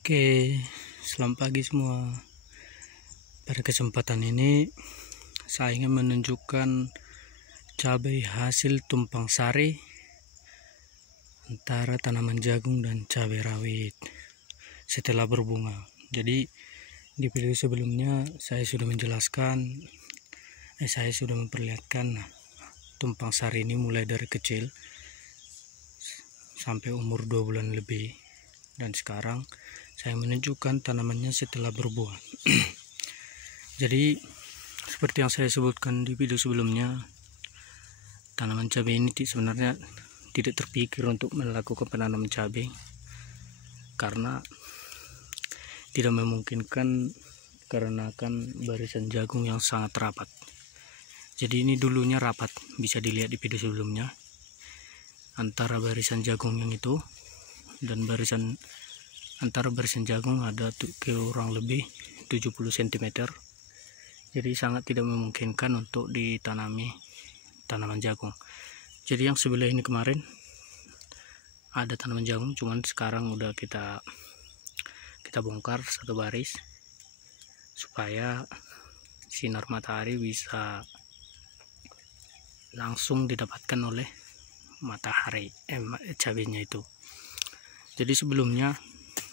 Oke, selamat pagi semua. Pada kesempatan ini saya ingin menunjukkan cabai hasil tumpang sari antara tanaman jagung dan cabai rawit setelah berbunga. Jadi di video sebelumnya saya sudah menjelaskan, saya sudah memperlihatkan tumpang sari ini mulai dari kecil sampai umur 2 bulan lebih, dan sekarang saya menunjukkan tanamannya setelah berbuah. Jadi seperti yang saya sebutkan di video sebelumnya, tanaman cabai ini sebenarnya tidak terpikir untuk melakukan penanaman cabai karena tidak memungkinkan karena kan barisan jagung yang sangat rapat. Jadi ini dulunya rapat, bisa dilihat di video sebelumnya, antara barisan jagung yang itu dan antara barisan jagung ada kurang lebih 70 cm. Jadi sangat tidak memungkinkan untuk ditanami tanaman jagung. Jadi yang sebelah ini kemarin ada tanaman jagung, cuman sekarang udah kita bongkar satu baris supaya sinar matahari bisa langsung didapatkan oleh matahari cabainya itu. Jadi sebelumnya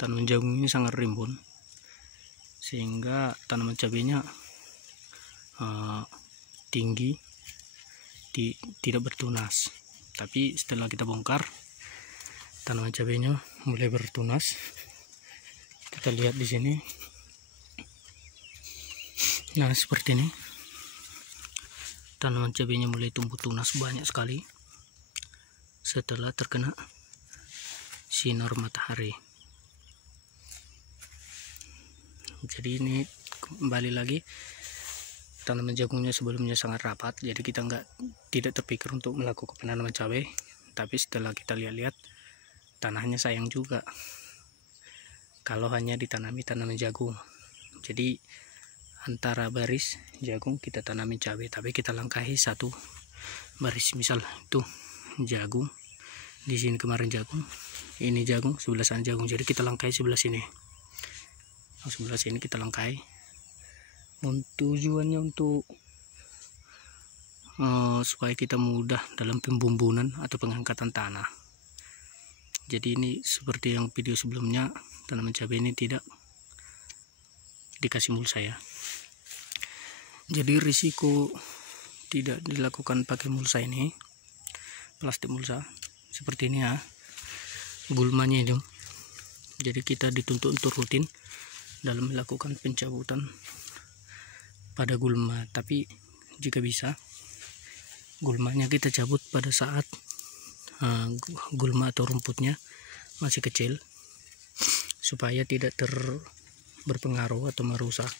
tanaman jagung ini sangat rimbun sehingga tanaman cabainya tinggi, tidak bertunas. Tapi setelah kita bongkar, tanaman cabainya mulai bertunas. Kita lihat di sini. Nah, seperti ini. Tanaman cabainya mulai tumbuh tunas banyak sekali setelah terkena sinar matahari. Jadi ini kembali lagi, tanaman jagungnya sebelumnya sangat rapat, jadi kita tidak terpikir untuk melakukan penanaman cabai. Tapi setelah kita lihat-lihat, tanahnya sayang juga kalau hanya ditanami tanaman jagung. Jadi antara baris jagung kita tanami cabai, tapi kita langkahi satu baris. Misal itu jagung, di sini kemarin jagung, ini jagung, sebelah sana jagung. Jadi kita langkahi sebelah sini. Sebelah sini kita langkai. Tujuannya untuk supaya kita mudah dalam pembumbunan atau pengangkatan tanah. Jadi ini seperti yang video sebelumnya, tanaman cabai ini tidak dikasih mulsa ya. Jadi risiko tidak dilakukan pakai mulsa ini, plastik mulsa seperti ini ya, gulmanya itu. Jadi kita dituntut untuk rutin dalam melakukan pencabutan pada gulma. Tapi jika bisa, gulmanya kita cabut pada saat gulma atau rumputnya masih kecil, supaya tidak berpengaruh atau merusak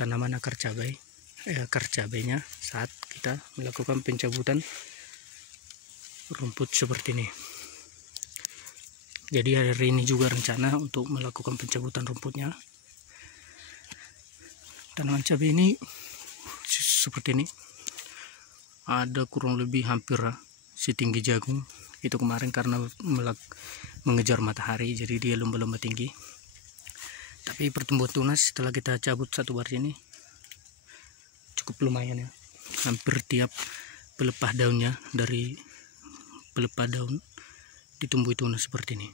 tanaman akar cabainya saat kita melakukan pencabutan rumput seperti ini. Jadi hari ini juga rencana untuk melakukan pencabutan rumputnya. Tanaman cabai ini seperti ini, ada kurang lebih hampir setinggi jagung. Itu kemarin karena mengejar matahari, jadi dia lomba-lomba tinggi. Tapi pertumbuhan tunas setelah kita cabut satu baris ini cukup lumayan ya. Hampir tiap pelepah daunnya, dari pelepah daun ditumbuhi tunas seperti ini.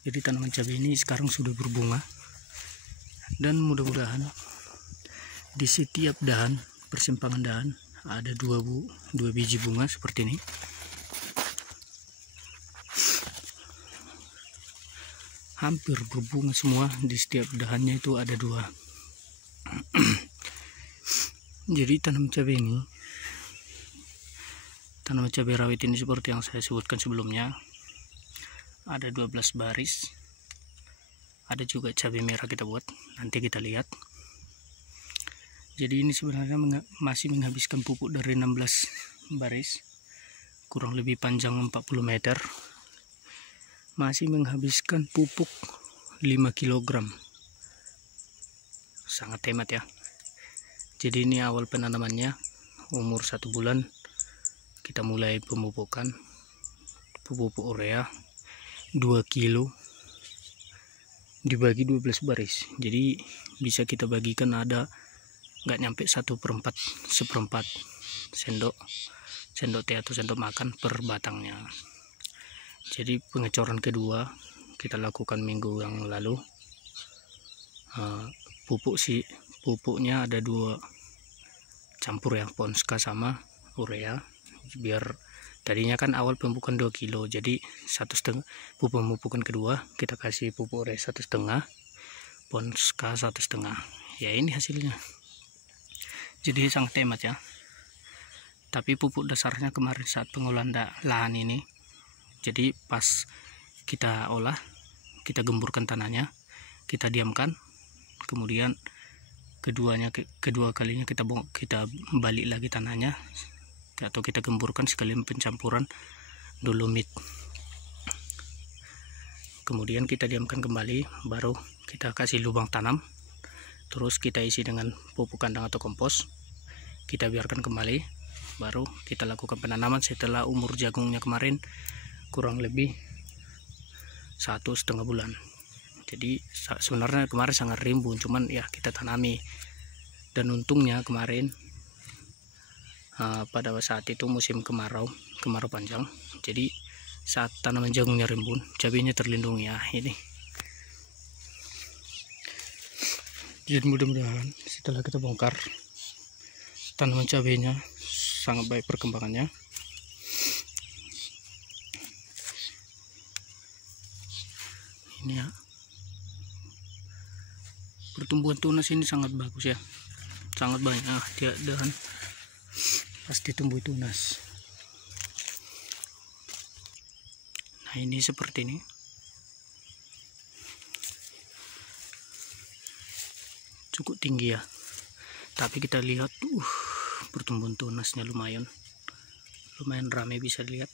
Jadi tanaman cabai ini sekarang sudah berbunga, dan mudah-mudahan di setiap dahan, persimpangan dahan, ada dua biji bunga seperti ini. Hampir berbunga semua, di setiap dahannya itu ada dua. Jadi tanaman cabai rawit ini seperti yang saya sebutkan sebelumnya, ada 12 baris. Ada juga cabai merah kita buat, nanti kita lihat. Jadi ini sebenarnya masih menghabiskan pupuk dari 16 baris, kurang lebih panjang 40 meter. Masih menghabiskan pupuk 5 kg. Sangat hemat ya. Jadi ini awal penanamannya, umur 1 bulan kita mulai pemupukan pupuk urea 2 kilo dibagi 12 baris, jadi bisa kita bagikan ada nggak nyampe 1/4 seperempat sendok teh atau sendok makan per batangnya. Jadi pengecoran kedua kita lakukan minggu yang lalu. Pupuknya ada 2 campur ya, Ponska sama urea, biar tadinya kan awal pemupukan 2 kilo, jadi 1,5 pemupukan kedua kita kasih pupuk urea 1,5, Ponska 1,5. Ya ini hasilnya, jadi sangat hemat ya. Tapi pupuk dasarnya kemarin saat pengolahan lahan ini, jadi pas kita olah, kita gemburkan tanahnya, kita diamkan, kemudian kedua kalinya kita balik lagi tanahnya, atau kita gemburkan sekalian pencampuran dolomit. Kemudian kita diamkan kembali, baru kita kasih lubang tanam, terus kita isi dengan pupuk kandang atau kompos, kita biarkan kembali, baru kita lakukan penanaman setelah umur jagungnya kemarin kurang lebih 1,5 bulan. Jadi sebenarnya kemarin sangat rimbun, cuman ya kita tanami. Dan untungnya kemarin pada saat itu musim kemarau panjang, jadi saat tanaman jagungnya rimbun, cabenya terlindungi ya ini. Jadi mudah-mudahan setelah kita bongkar, tanaman cabenya sangat baik perkembangannya. Ini ya, pertumbuhan tunas ini sangat bagus ya, sangat banyak dan pasti tumbuh tunas. Nah ini seperti ini, cukup tinggi ya, tapi kita lihat pertumbuhan tunasnya lumayan ramai, bisa dilihat.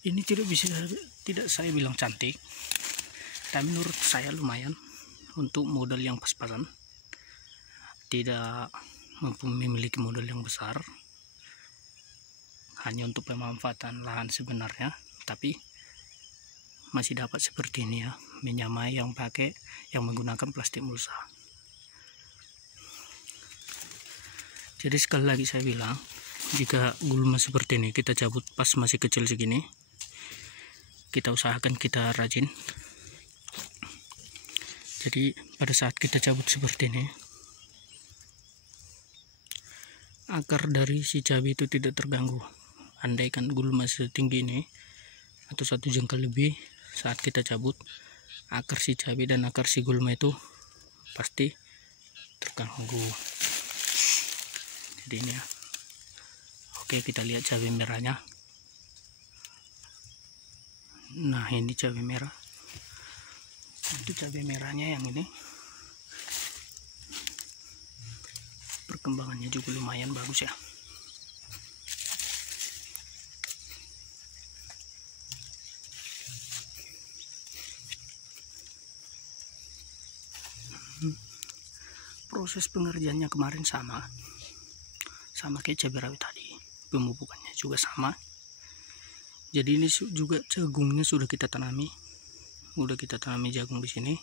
Ini tidak saya bilang cantik, tapi menurut saya lumayan untuk modal yang pas-pasan, tidak memiliki modal yang besar, hanya untuk pemanfaatan lahan sebenarnya, tapi masih dapat seperti ini ya, menyamai yang menggunakan plastik mulsa. Jadi sekali lagi saya bilang, jika gulma seperti ini kita cabut pas masih kecil segini, kita usahakan kita rajin. Jadi pada saat kita cabut seperti ini, akar dari si cabai itu tidak terganggu. Andaikan gulma setinggi ini atau 1 jengkal lebih, saat kita cabut, akar si cabai dan akar si gulma itu pasti terganggu. Jadi ini ya. Oke, kita lihat cabai merahnya. Nah ini cabai merah, itu cabai merahnya yang ini, perkembangannya juga lumayan bagus ya. Proses pengerjaannya kemarin sama kayak cabai rawit tadi, pemupukannya juga sama. Jadi ini juga jagungnya sudah kita tanami jagung di sini.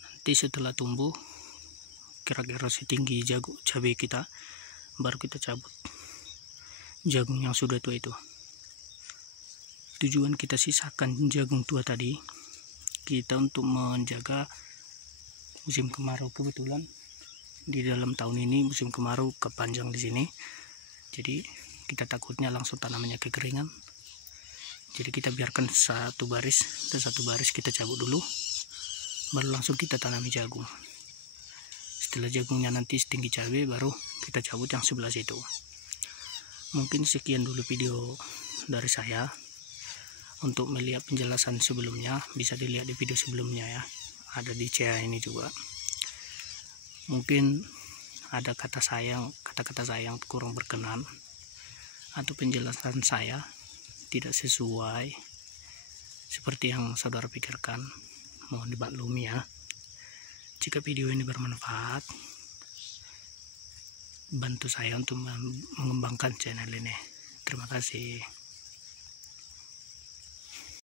Nanti setelah tumbuh kira-kira setinggi jagung cabai kita, baru kita cabut jagung yang sudah tua itu. Tujuan kita sisakan jagung tua tadi, kita untuk menjaga musim kemarau. Kebetulan di dalam tahun ini musim kemarau kepanjang di sini, jadi kita takutnya langsung tanamannya kekeringan. Jadi kita biarkan 1 baris dan 1 baris kita cabut dulu, baru langsung kita tanami jagung. Setelah jagungnya nanti setinggi cabai, baru kita cabut yang sebelah situ. Mungkin sekian dulu video dari saya. Untuk melihat penjelasan sebelumnya bisa dilihat di video sebelumnya ya, ada di CA ini juga. Mungkin ada kata-kata saya yang kurang berkenan, atau penjelasan saya tidak sesuai seperti yang saudara pikirkan, mohon dimaklumi ya. Jika video ini bermanfaat, bantu saya untuk mengembangkan channel ini. Terima kasih.